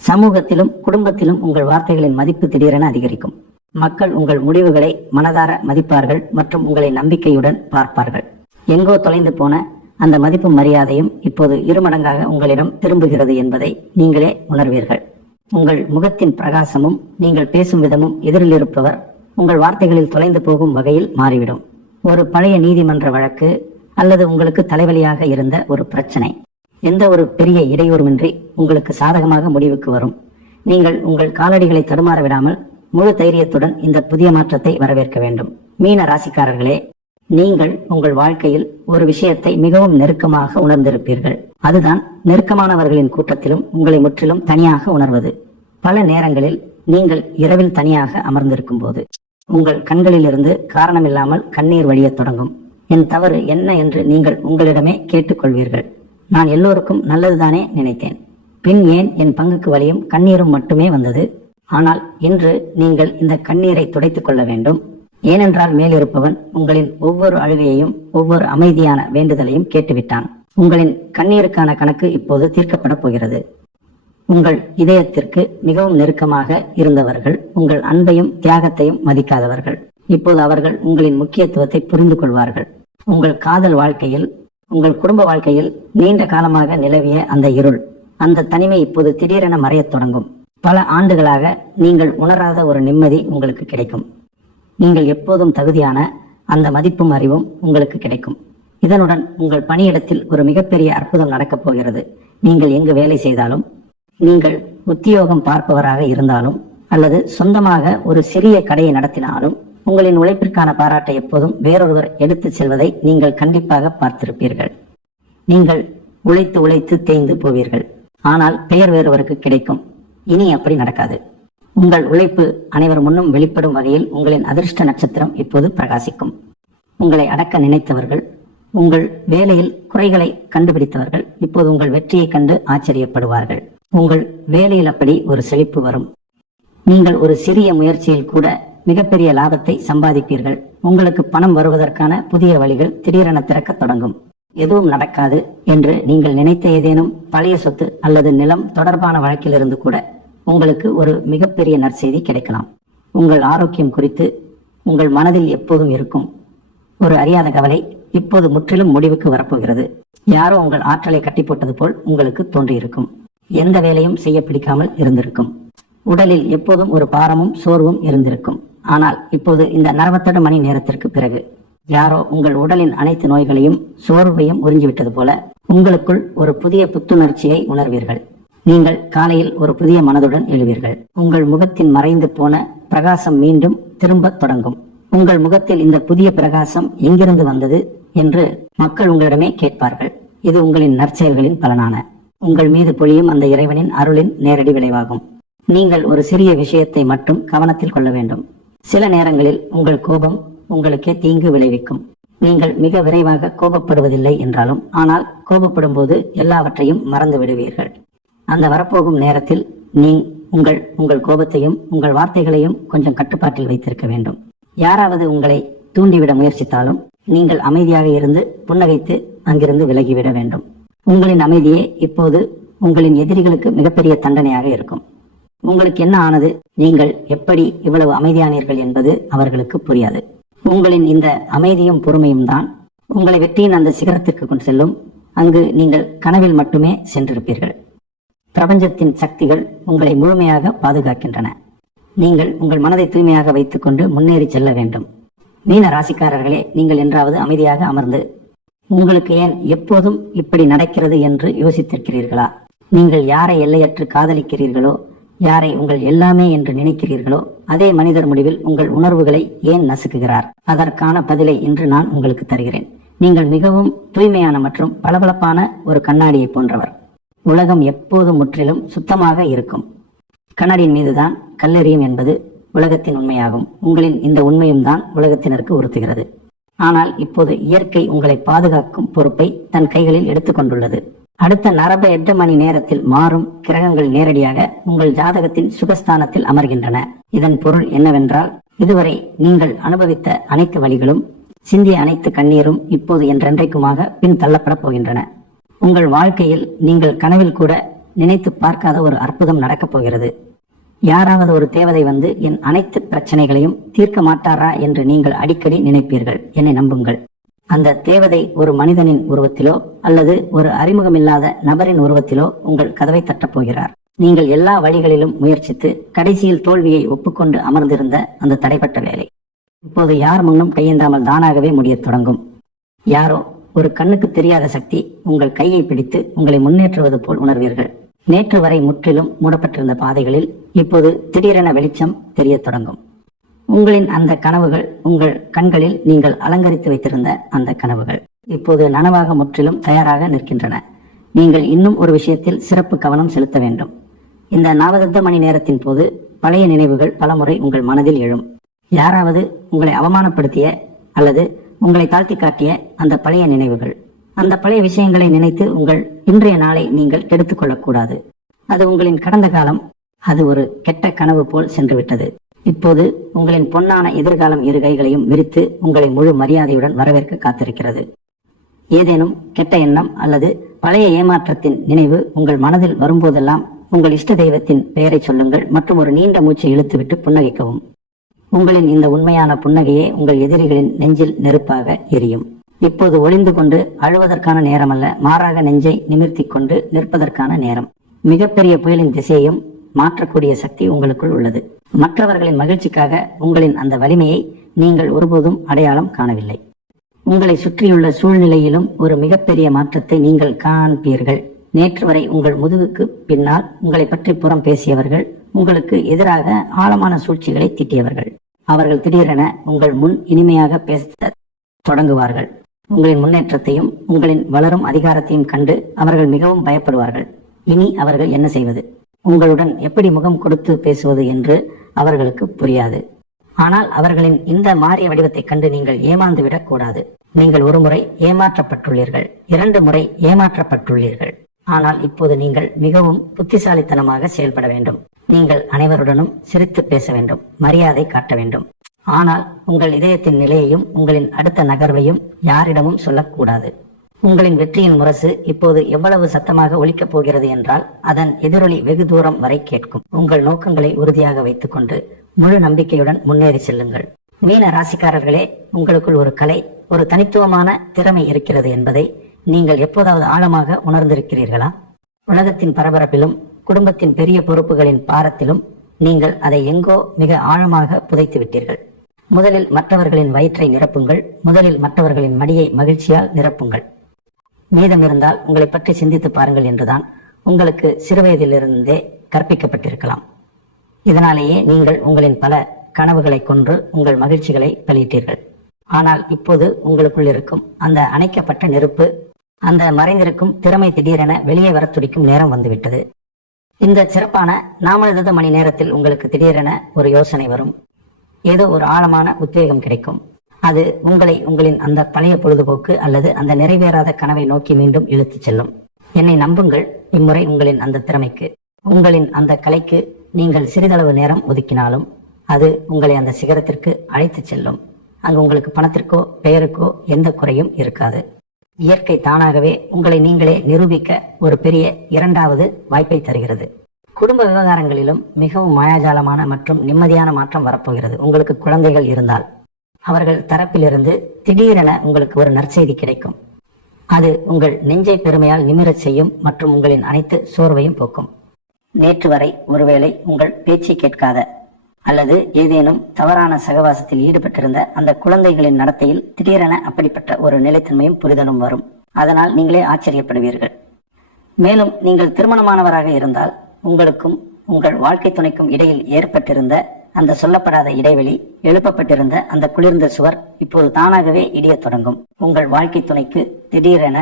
சமூகத்திலும் குடும்பத்திலும் உங்கள் வார்த்தைகளின் மதிப்பு திடீரென அதிகரிக்கும். மக்கள் உங்கள் முடிவுகளை மனதார மதிப்பார்கள் மற்றும் உங்களை நம்பிக்கையுடன் பார்ப்பார்கள். எங்கோ தொலைந்து போன அந்த மதிப்பு மரியாதையும் இப்போது 2 மடங்காக உங்களிடம் திரும்புகிறது என்பதை நீங்களே உணர்வீர்கள். உங்கள் முகத்தின் பிரகாசமும் நீங்கள் பேசும் விதமும் எதிரில் இருப்பவர் உங்கள் வார்த்தைகளில் தொலைந்து போகும் வகையில் மாறிவிடும். ஒரு பழைய நீதிமன்ற வழக்கு அல்லது உங்களுக்கு தலைவலியாக இருந்த ஒரு பிரச்சனை எந்த ஒரு பெரிய இடையூறுமின்றி உங்களுக்கு சாதகமாக முடிவுக்கு வரும். நீங்கள் உங்கள் காலடிகளை தடுமாற விடாமல் முழு தைரியத்துடன் இந்த புதிய மாற்றத்தை வரவேற்க வேண்டும். மீன ராசிக்காரர்களே, நீங்கள் உங்கள் வாழ்க்கையில் ஒரு விஷயத்தை மிகவும் நெருக்கமாக உணர்ந்திருப்பீர்கள். அதுதான் நெருக்கமானவர்களின் கூட்டத்திலும் உங்களை முற்றிலும் தனியாக உணர்வது. பல நேரங்களில் நீங்கள் இரவில் தனியாக அமர்ந்திருக்கும் போது உங்கள் கண்களிலிருந்து காரணமில்லாமல் கண்ணீர் வழியத் தொடங்கும். என் தவறு என்ன என்று நீங்கள் உங்களிடமே கேட்டுக்கொள்வீர்கள். நான் எல்லோருக்கும் நல்லதுதானே நினைத்தேன், பின் ஏன் என் பங்குக்கு வலியும் கண்ணீரும் மட்டுமே வந்தது? ஆனால் இன்று நீங்கள் இந்த கண்ணீரை துடைத்துக் கொள்ள வேண்டும். ஏனென்றால் மேலிருப்பவன் உங்களின் ஒவ்வொரு அழுகையையும் ஒவ்வொரு அமைதியான வேண்டுதலையும் கேட்டுவிட்டான். உங்களின் கண்ணீருக்கான கணக்கு இப்போது தீர்க்கப்பட போகிறது. உங்கள் இதயத்திற்கு மிகவும் நெருக்கமாக இருந்தவர்கள் உங்கள் அன்பையும் தியாகத்தையும் மதிக்காதவர்கள் இப்போது அவர்கள் உங்களின் முக்கியத்துவத்தை புரிந்து கொள்வார்கள். உங்கள் காதல் வாழ்க்கையில், உங்கள் குடும்ப வாழ்க்கையில் நீண்ட காலமாக நிலவிய அந்த இருள், அந்த தனிமை இப்போது திடீரென மறையத் தொடங்கும். பல ஆண்டுகளாக நீங்கள் உணராத ஒரு நிம்மதி உங்களுக்கு கிடைக்கும். நீங்கள் எப்போதும் தகுதியான அந்த மதிப்பும் அறிவும் உங்களுக்கு கிடைக்கும். இதனுடன் உங்கள் பணியிடத்தில் ஒரு மிகப்பெரிய அற்புதம் நடக்கப் போகிறது. நீங்கள் எங்கு வேலை செய்தாலும், நீங்கள் உத்தியோகம் பார்ப்பவராக இருந்தாலும், அல்லது சொந்தமாக ஒரு சிறிய கடையை நடத்தினாலும், உங்களின் உழைப்பிற்கான பாராட்டை எப்போதும் வேறொருவர் எடுத்துச் செல்வதை நீங்கள் கண்டிப்பாக பார்த்திருப்பீர்கள். நீங்கள் உழைத்து உழைத்து தேய்ந்து போவீர்கள். ஆனால் பெயர் வேறொருவருக்கு கிடைக்கும். இனி அப்படி நடக்காது. உங்கள் உழைப்பு அனைவர் முன்னும் வெளிப்படும் வகையில் உங்களின் அதிர்ஷ்ட நட்சத்திரம் இப்போது பிரகாசிக்கும். உங்களை அடக்க நினைத்தவர்கள், உங்கள் வேலையில் குறைகளை கண்டுபிடித்தவர்கள் இப்போது உங்கள் வெற்றியை கண்டு ஆச்சரியப்படுவார்கள். உங்கள் வேலையில் அப்படி ஒரு செழிப்பு வரும். நீங்கள் ஒரு சிறிய முயற்சியில் கூட மிகப்பெரிய லாபத்தை சம்பாதிப்பீர்கள். உங்களுக்கு பணம் வருவதற்கான புதிய வழிகள் திடீரென திறக்க தொடங்கும். எதுவும் நடக்காது என்று நீங்கள் நினைத்த ஏதேனும் பழைய சொத்து அல்லது நிலம் தொடர்பான வழக்கிலிருந்து கூட உங்களுக்கு ஒரு மிகப்பெரிய நற்செய்தி கிடைக்கலாம். உங்கள் ஆரோக்கியம் குறித்து உங்கள் மனதில் எப்போதும் இருக்கும் ஒரு அறியாத கவலை இப்போது முற்றிலும் முடிவுக்கு வரப்போகிறது. யாரோ உங்கள் ஆற்றலை கட்டி போட்டது போல் உங்களுக்கு தோன்றியிருக்கும். எந்த வேலையும் செய்ய பிடிக்காமல் இருந்திருக்கும். உடலில் எப்போதும் ஒரு பாரமும் சோர்வும் இருந்திருக்கும். ஆனால் இப்போது இந்த 48 மணி நேரத்திற்கு பிறகு யாரோ உங்கள் உடலின் அனைத்து நோய்களையும் சோர்வையும் உறிஞ்சிவிட்டது போல உங்களுக்குள் ஒரு புதிய புத்துணர்ச்சியை உணர்வீர்கள். நீங்கள் காலையில் ஒரு புதிய மனதுடன் எழுவீர்கள். உங்கள் முகத்தின் மறைந்து போன பிரகாசம் மீண்டும் திரும்ப தொடங்கும். உங்கள் முகத்தில் இந்த புதிய பிரகாசம் எங்கிருந்து வந்தது என்று மக்கள் உங்களிடமே கேட்பார்கள். இது உங்களின் நற்செயல்களின் பலனான உங்கள் மீது பொழியும் அந்த இறைவனின் அருளின் நேரடி விளைவாகும். நீங்கள் ஒரு சிறிய விஷயத்தை மட்டும் கவனத்தில் கொள்ள வேண்டும். சில நேரங்களில் உங்கள் கோபம் உங்களுக்கே தீங்கு விளைவிக்கும். நீங்கள் மிக விரைவாக கோபப்படுவதில்லை என்றாலும், ஆனால் கோபப்படும் போது எல்லாவற்றையும் மறந்து விடுவீர்கள். அந்த வரப்போகும் நேரத்தில் உங்கள் கோபத்தையும் உங்கள் வார்த்தைகளையும் கொஞ்சம் கட்டுப்பாட்டில் வைத்திருக்க வேண்டும். யாராவது உங்களை தூண்டிவிட முயற்சித்தாலும் நீங்கள் அமைதியாக இருந்து புன்னகைத்து அங்கிருந்து விலகிவிட வேண்டும். உங்களின் அமைதியே இப்போது உங்களின் எதிரிகளுக்கு மிகப்பெரிய தண்டனையாக இருக்கும். உங்களுக்கு என்ன ஆனது, நீங்கள் எப்படி இவ்வளவு அமைதியானீர்கள் என்பது அவர்களுக்கு புரியாது. உங்களின் இந்த அமைதியும் பொறுமையும் தான் உங்களை வெற்றியின் அந்த சிகரத்திற்கு கொண்டு செல்லும். அங்கு நீங்கள் கனவில் மட்டுமே சென்றிருப்பீர்கள். பிரபஞ்சத்தின் சக்திகள் உங்களை முழுமையாக பாதுகாக்கின்றன. நீங்கள் உங்கள் மனதை தூய்மையாக வைத்துக் கொண்டு முன்னேறி செல்ல வேண்டும். மீன ராசிக்காரர்களே, நீங்கள் என்றாவது அமைதியாக அமர்ந்து உங்களுக்கு ஏன் எப்போதும் இப்படி நடக்கிறது என்று யோசித்திருக்கிறீர்களா? நீங்கள் யாரை எல்லையற்று காதலிக்கிறீர்களோ, யாரை உங்கள் எல்லாமே என்று நினைக்கிறீர்களோ, அதே மனிதர் முடிவில் உங்கள் உணர்வுகளை ஏன் நசுக்குகிறார்? அதற்கான பதிலை இன்று நான் உங்களுக்கு தருகிறேன். நீங்கள் மிகவும் தூய்மையான மற்றும் பளபளப்பான ஒரு கண்ணாடியை போன்றவர். உலகம் எப்போதும் முற்றிலும் சுத்தமாக இருக்கும். கண்ணாடியின் மீதுதான் கல்லெறியும் என்பது உலகத்தின் உண்மையாகும். உங்களின் இந்த உண்மையும் தான் உலகத்தினருக்கு உறுத்துகிறது. ஆனால் இப்போது இயற்கை உங்களை பாதுகாக்கும் பொறுப்பை தன் கைகளில் எடுத்துக்கொண்டுள்ளது. அடுத்த 48 மணி நேரத்தில் மாறும் கிரகங்கள் நேரடியாக உங்கள் ஜாதகத்தின் சுகஸ்தானத்தில் அமர்கின்றன. இதன் பொருள் என்னவென்றால், இதுவரை நீங்கள் அனுபவித்த அனைத்து வழிகளும், சிந்திய அனைத்து கண்ணீரும் இப்போது என்றென்றைக்குமாக பின் தள்ளப்படப் போகின்றன. உங்கள் வாழ்க்கையில் நீங்கள் கனவில் கூட நினைத்து பார்க்காத ஒரு அற்புதம் நடக்கப் போகிறது. யாராவது ஒரு தேவதை வந்து என் அனைத்து பிரச்சனைகளையும் தீர்க்க மாட்டாரா என்று நீங்கள் அடிக்கடி நினைப்பீர்கள். என்னை நம்புங்கள். அந்த தேவதை ஒரு மனிதனின் உருவத்திலோ அல்லது ஒரு அறிமுகமில்லாத நபரின் உருவத்திலோ உங்கள் கதவை தட்டப்போகிறார். நீங்கள் எல்லா வழிகளிலும் முயற்சித்து கடைசியில் தோல்வியை ஒப்புக்கொண்டு அமர்ந்திருந்த அந்த தடைப்பட்ட வேலை இப்போது யார் முன்னும் கையேந்தாமல் தானாகவே முடியத் தொடங்கும். யாரோ ஒரு கண்ணுக்கு தெரியாத சக்தி உங்கள் கையை பிடித்து உங்களை முன்னேற்றுவது போல் உணர்வீர்கள். நேற்று வரை முற்றிலும் மூடப்பட்டிருந்த பாதைகளில் இப்போது திடீரென வெளிச்சம் தெரிய தொடங்கும். உங்களின் அந்த கனவுகள், உங்கள் கண்களில் நீங்கள் அலங்கரித்து வைத்திருந்த அந்த கனவுகள் இப்போது நனவாக முற்றிலும் தயாராக நிற்கின்றன. நீங்கள் இன்னும் ஒரு விஷயத்தில் சிறப்பு கவனம் செலுத்த வேண்டும். இந்த 48 மணி நேரத்தின் போது பழைய நினைவுகள் பலமுறை உங்கள் மனதில் எழும். யாராவது உங்களை அவமானப்படுத்திய அல்லது உங்களை தாழ்த்தி காட்டிய அந்த பழைய நினைவுகள், அந்த பழைய விஷயங்களை நினைத்து உங்கள் இன்றைய நாளை நீங்கள் கெடுத்துக் கொள்ளக்கூடாது. அது உங்களின் கடந்த காலம். அது ஒரு கெட்ட கனவு போல் சென்றுவிட்டது. இப்போது உங்களின் பொன்னான எதிர்காலம் இரு கைகளையும் விரித்து உங்களை முழு மரியாதையுடன் வரவேற்க காத்திருக்கிறது. ஏதேனும் கெட்ட எண்ணம் அல்லது பழைய ஏமாற்றத்தின் நினைவு உங்கள் மனதில் வரும்போதெல்லாம் உங்கள் இஷ்ட தெய்வத்தின் பெயரை சொல்லுங்கள் மற்றும் ஒரு நீண்ட மூச்சை இழுத்துவிட்டு புன்னகைக்கவும். உங்களின் இந்த உண்மையான புன்னகையே உங்கள் எதிரிகளின் நெஞ்சில் நெருப்பாக எரியும். இப்போது ஒளிந்து கொண்டு அழுவதற்கான நேரம் அல்ல, மாறாக நெஞ்சை நிமிர்த்தி கொண்டு நிற்பதற்கான நேரம். மிகப்பெரிய புயலின் திசையையும் மாற்றக்கூடிய சக்தி உங்களுக்குள் உள்ளது. மற்றவர்களின் மகிழ்ச்சிக்காக உங்களின் அந்த வலிமையை நீங்கள் ஒருபோதும் அடையாளம் காணவில்லை. உங்களை சுற்றியுள்ள சூழ்நிலையிலும் ஒரு மிகப்பெரிய மாற்றத்தை நீங்கள் காண்பீர்கள். நேற்று வரை உங்கள் முதுகுக்கு பின்னால் உங்களை பற்றி புறம் பேசியவர்கள், உங்களுக்கு எதிராக ஆழமான சூழ்ச்சிகளை தீட்டியவர்கள், அவர்கள் திடீரென உங்கள் முன் இனிமையாக பேச தொடங்குவார்கள். உங்களின் முன்னேற்றத்தையும் உங்களின் வளரும் அதிகாரத்தையும் கண்டு அவர்கள் மிகவும் பயப்படுவார்கள். இனி அவர்கள் என்ன செய்வது, உங்களுடன் எப்படி முகம் கொடுத்து பேசுவது என்று அவர்களுக்கு புரியாது. ஆனால் அவர்களின் இந்த மாறிய வடிவத்தை கண்டு நீங்கள் ஏமாந்து விடக் கூடாது. நீங்கள் ஒரு முறை ஏமாற்றப்பட்டுள்ளீர்கள், 2 முறை ஏமாற்றப்பட்டுள்ளீர்கள். ஆனால் இப்போது நீங்கள் மிகவும் புத்திசாலித்தனமாக செயல்பட வேண்டும். நீங்கள் அனைவருடனும் சிரித்து பேச வேண்டும், மரியாதை காட்ட வேண்டும். ஆனால் உங்கள் இதயத்தின் நிலையையும் உங்களின் அடுத்த நகர்வையும் யாரிடமும் சொல்லக்கூடாது. உங்களின் வெற்றியின் முரசு இப்போது எவ்வளவு சத்தமாக ஒலிக்கப் போகிறது என்றால் அதன் எதிரொலி வெகு தூரம் வரை கேட்கும். உங்கள் நோக்கங்களை உறுதியாக வைத்துக் கொண்டு முழு நம்பிக்கையுடன் முன்னேறி செல்லுங்கள். மீன ராசிக்காரர்களே, உங்களுக்குள் ஒரு கலை, ஒரு தனித்துவமான திறமை இருக்கிறது என்பதை நீங்கள் எப்போதாவது ஆழமாக உணர்ந்திருக்கிறீர்களா? உலகத்தின் பரபரப்பிலும் குடும்பத்தின் பெரிய பொறுப்புகளின் பாரத்திலும் நீங்கள் அதை எங்கோ மிக ஆழமாக புதைத்து விட்டீர்கள். முதலில் மற்றவர்களின் வயிற்றை நிரப்புங்கள். முதலில் மற்றவர்களின் மடியை மகிழ்ச்சியால் நிரப்புங்கள். மீதம் இருந்தால் உங்களை பற்றி சிந்தித்து பாருங்கள் என்றுதான் உங்களுக்கு சிறுவயதிலிருந்தே கற்பிக்கப்பட்டிருக்கலாம். இதனாலேயே நீங்கள் உங்களின் பல கனவுகளை கொன்று உங்கள் மகிழ்ச்சிகளை பலியிட்டீர்கள். ஆனால் இப்போது உங்களுக்குள் இருக்கும் அந்த அணைக்கப்பட்ட நெருப்பு, அந்த மறைந்திருக்கும் திறமை திடீரென வெளியே வர துடிக்கும் நேரம் வந்துவிட்டது. இந்த சிறப்பான 40 மணி நேரத்தில் உங்களுக்கு திடீரென ஒரு யோசனை வரும். ஏதோ ஒரு ஆழமான உத்வேகம் கிடைக்கும். அது உங்களை உங்களின் அந்த பழைய பொழுதுபோக்கு அல்லது அந்த நிறைவேறாத கனவை நோக்கி மீண்டும் இழுத்துச் செல்லும். என்னை நம்புங்கள், இம்முறை உங்களின் அந்த திறமைக்கு, உங்களின் அந்த கலைக்கு நீங்கள் சிறிதளவு நேரம் ஒதுக்கினாலும் அது உங்களை அந்த சிகரத்திற்கு அழைத்துச் செல்லும். அங்கு உங்களுக்கு பணத்திற்கோ பெயருக்கோ எந்த குறையும் இருக்காது. இயற்கை தானாகவே உங்களை நீங்களே நிரூபிக்க ஒரு பெரிய 2வது வாய்ப்பை தருகிறது. குடும்ப விவகாரங்களிலும் மிகவும் மாயாஜாலமான மற்றும் நிம்மதியான மாற்றம் வரப்போகிறது. உங்களுக்கு குழந்தைகள் இருந்தால் அவர்கள் தரப்பிலிருந்து திடீரென உங்களுக்கு ஒரு நற்செய்தி கிடைக்கும். அது உங்கள் நெஞ்சை பெருமையால் நிமிரச் செய்யும் மற்றும் உங்களின் அனைத்து சோர்வையும் போக்கும். நேற்று வரை ஒருவேளை உங்கள் பேச்சை கேட்காத அல்லது ஏதேனும் தவறான சகவாசத்தில் ஈடுபட்டிருந்த அந்த குழந்தைகளின் நடத்தையில் திடீரென அப்படிப்பட்ட ஒரு நிலைத்தன்மையும் புரிதலும் வரும். அதனால் நீங்களே ஆச்சரியப்படுவீர்கள். மேலும் நீங்கள் திருமணமானவராக இருந்தால் உங்களுக்கும் உங்கள் வாழ்க்கை துணைக்கும் இடையில் ஏற்பட்டிருந்த அந்த சொல்லப்படாத இடைவெளி, எழுப்பப்பட்டிருந்த அந்த குளிர்ந்த சுவர் இப்போது தானாகவே இடியத் தொடங்கும். உங்கள் வாழ்க்கை துணைக்கு திடீரென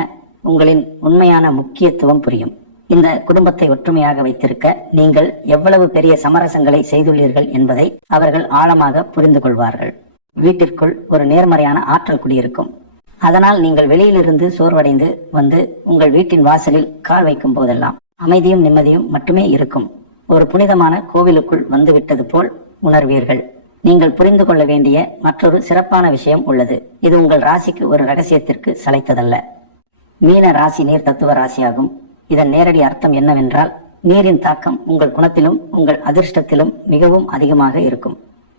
உங்களின் உண்மையான முக்கியத்துவம் புரியும். இந்த குடும்பத்தை ஒற்றுமையாக வைத்திருக்க நீங்கள் எவ்வளவு பெரிய சமரசங்களை செய்துள்ளீர்கள் என்பதை அவர்கள் ஆழமாக புரிந்து கொள்வார்கள். வீட்டிற்குள் ஒரு நேர்மறையான ஆற்றல் குடியிருக்கும். அதனால் நீங்கள் வெளியிலிருந்து சோர்வடைந்து வந்து உங்கள் வீட்டின் வாசலில் கால் வைக்கும் போதெல்லாம் அமைதியும் நிம்மதியும் மட்டுமே இருக்கும். ஒரு புனிதமான கோவிலுக்குள் வந்துவிட்டது போல் உணர்வீர்கள். நீங்கள் புரிந்து கொள்ள வேண்டிய மற்றொரு சிறப்பான விஷயம் உள்ளது. இது உங்கள் ராசிக்கு ஒரு ரகசியத்திற்கு சளைத்ததல்ல. மீன ராசி நீர் தத்துவ ராசியாகும். இதன் நேரடி அர்த்தம் என்னவென்றால், நீரின் தாக்கம் உங்கள் குணத்திலும் உங்கள் அதிர்ஷ்டத்திலும் மிகவும் அதிகமாக இருக்கும்.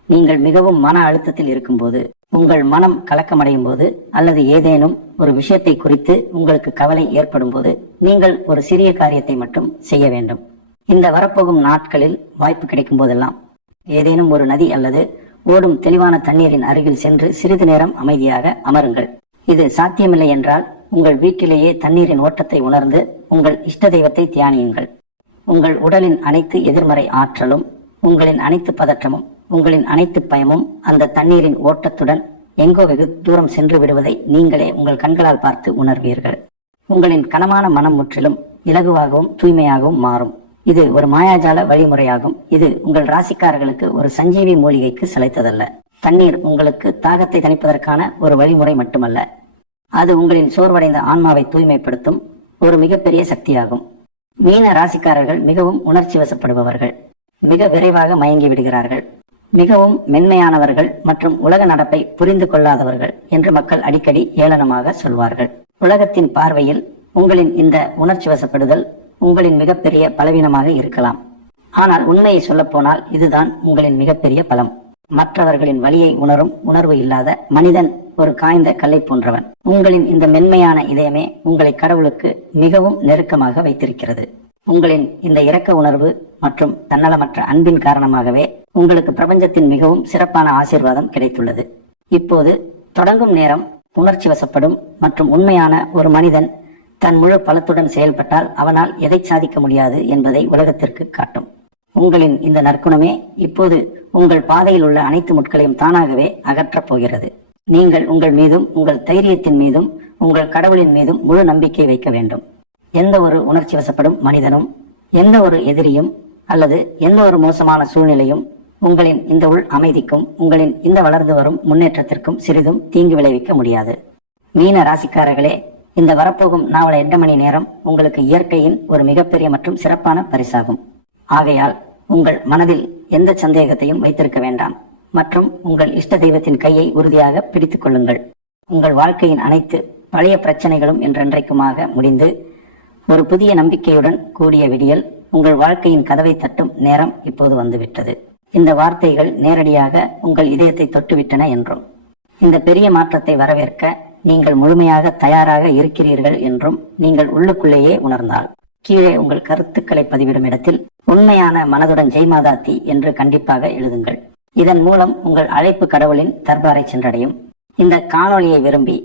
நீங்கள் மிகவும் மன அழுத்தத்தில் இருக்கும்போது, உங்கள் மனம் கலக்கமடையும் போது அல்லது ஏதேனும் ஒரு விஷயத்தை குறித்து உங்களுக்கு கவலை ஏற்படும் போது நீங்கள் ஒரு சிறிய காரியத்தை மட்டும் செய்ய வேண்டும். இந்த வரப்போகும் நாட்களில் வாய்ப்பு கிடைக்கும் போதெல்லாம் ஏதேனும் ஒரு நதி அல்லது ஓடும் தெளிவான தண்ணீரின் அருகில் சென்று சிறிது நேரம் அமைதியாக அமருங்கள். இது சாத்தியமில்லை என்றால் உங்கள் வீட்டிலேயே தண்ணீரின் ஓட்டத்தை உணர்ந்து உங்கள் இஷ்ட தெய்வத்தை தியானியுங்கள். உங்கள் உடலின் அனைத்து எதிர்மறை ஆற்றலும், உங்களின் அனைத்து பதற்றமும், உங்களின் அனைத்து பயமும் அந்த தண்ணீரின் ஓட்டத்துடன் எங்கோ வெகு தூரம் சென்று விடுவதை நீங்களே உங்கள் கண்களால் பார்த்து உணர்வீர்கள். உங்களின் கனமான மனம் முற்றிலும் இலகுவாகவும் தூய்மையாகவும் மாறும். இது ஒரு மாயாஜால வழிமுறையாகும். இது உங்கள் ராசிக்காரர்களுக்கு ஒரு சஞ்சீவி மூலிகைக்கு சளைத்ததல்ல. தண்ணீர் உங்களுக்கு தாகத்தை தணிப்பதற்கான ஒரு வழிமுறை மட்டுமல்ல, அது உங்களின் சோர்வடைந்த ஆன்மாவை தூய்மைப்படுத்தும் ஒரு மிகப்பெரிய சக்தியாகும். மீன ராசிக்காரர்கள் மிகவும் உணர்ச்சி வசப்படுபவர்கள், மிக விரைவாக மயங்கி விடுகிறார்கள், மிகவும் மென்மையானவர்கள் மற்றும் உலக நடப்பை புரிந்து கொள்ளாதவர்கள் என்று மக்கள் அடிக்கடி ஏளனமாக சொல்வார்கள். உலகத்தின் பார்வையில் உங்களின் இந்த உணர்ச்சி வசப்படுதல் உங்களின் மிகப்பெரிய பலவீனமாக இருக்கலாம். ஆனால் உண்மையை சொல்ல போனால் இதுதான் உங்களின் மிகப்பெரிய பலம். மற்றவர்களின் வலியை உணரும் உணர்வு இல்லாத மனிதன் ஒரு காய்ந்த கல்லை போன்றவன். உங்களின் இந்த மென்மையான இதயமே உங்களை கடவுளுக்கு மிகவும் நெருக்கமாக வைத்திருக்கிறது. உங்களின் இந்த இரக்க உணர்வு மற்றும் தன்னலமற்ற அன்பின் காரணமாகவே உங்களுக்கு பிரபஞ்சத்தின் மிகவும் சிறப்பான ஆசீர்வாதம் கிடைத்துள்ளது. இப்போது தொடங்கும் நேரம் உணர்ச்சி வசப்படும் மற்றும் உண்மையான ஒரு மனிதன் தன் முழு பலத்துடன் செயல்பட்டால் அவனால் எதை சாதிக்க முடியாது என்பதை உலகத்திற்கு காட்டும். உங்களின் இந்த நற்குணமே இப்போது உங்கள் பாதையில் உள்ள அனைத்து முட்களையும் தானாகவே அகற்றப் போகிறது. நீங்கள் உங்கள் மீதும் உங்கள் தைரியத்தின் மீதும் உங்கள் கடவுளின் மீதும் முழு நம்பிக்கை வைக்க வேண்டும். எந்த ஒரு உணர்ச்சி வசப்படும் மனிதனும், எந்த ஒரு எதிரியும் அல்லது எந்த ஒரு மோசமான சூழ்நிலையும் உங்களின் இந்த உள் அமைதிக்கும் உங்களின் இந்த வளர்ந்து வரும் முன்னேற்றத்திற்கும் சிறிதும் தீங்கு விளைவிக்க முடியாது. மீன ராசிக்காரர்களே, இந்த வரப்போகும் நாவல 8 மணி நேரம் உங்களுக்கு இயற்கையின் ஒரு மிகப்பெரிய மற்றும் சிறப்பான பரிசாகும். ஆகையால் உங்கள் மனதில் எந்த சந்தேகத்தையும் வைத்திருக்க வேண்டாம் மற்றும் உங்கள் இஷ்ட தெய்வத்தின் கையை உறுதியாக பிடித்துக் கொள்ளுங்கள். உங்கள் வாழ்க்கையின் அனைத்து பழைய பிரச்சனைகளும் என்றென்றைக்குமாக முடிந்து ஒரு புதிய நம்பிக்கையுடன் கூடிய விடியல் உங்கள் வாழ்க்கையின் கதவை தட்டும் நேரம் இப்போது வந்துவிட்டது. இந்த வார்த்தைகள் நேரடியாக உங்கள் இதயத்தை தொட்டுவிட்டன என்றும், இந்த பெரிய மாற்றத்தை வரவேற்க நீங்கள் முழுமையாக தயாராக இருக்கிறீர்கள் என்றும் நீங்கள் உள்ளுக்குள்ளேயே உணர்ந்தால் கீழே உங்கள் கருத்துக்களை பதிவிடும் இடத்தில் உண்மையான மனதுடன் ஜெய்மாதா தி என்று கண்டிப்பாக எழுதுங்கள். இதன் மூலம் உங்கள் அழைப்பு கடவுளின் தர்பாரை சென்றடையும். இந்த காணொளியை விரும்பி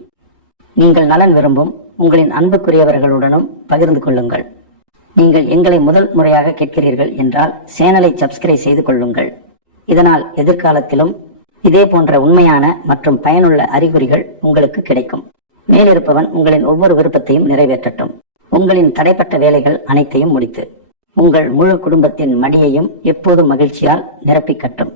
நீங்கள் நலன் விரும்பும் உங்களின் அன்புக்குரியவர்களுடனும் பகிர்ந்து கொள்ளுங்கள். நீங்கள் எங்களை முதல் முறையாக கேட்கிறீர்கள் என்றால் சேனலை சப்ஸ்கிரைப் செய்து கொள்ளுங்கள். இதனால் எதிர்காலத்திலும் இதே போன்ற உண்மையான மற்றும் பயனுள்ள அறிகுறிகள் உங்களுக்கு கிடைக்கும். மேலிருப்பவன் உங்களின் ஒவ்வொரு விருப்பத்தையும் நிறைவேற்றட்டும். உங்களின் தடைப்பட்ட வேலைகள் அனைத்தையும் முடித்து உங்கள் முழு குடும்பத்தின் மடியையும் எப்போதும் மகிழ்ச்சியால் நிரப்பிக்கட்டும்.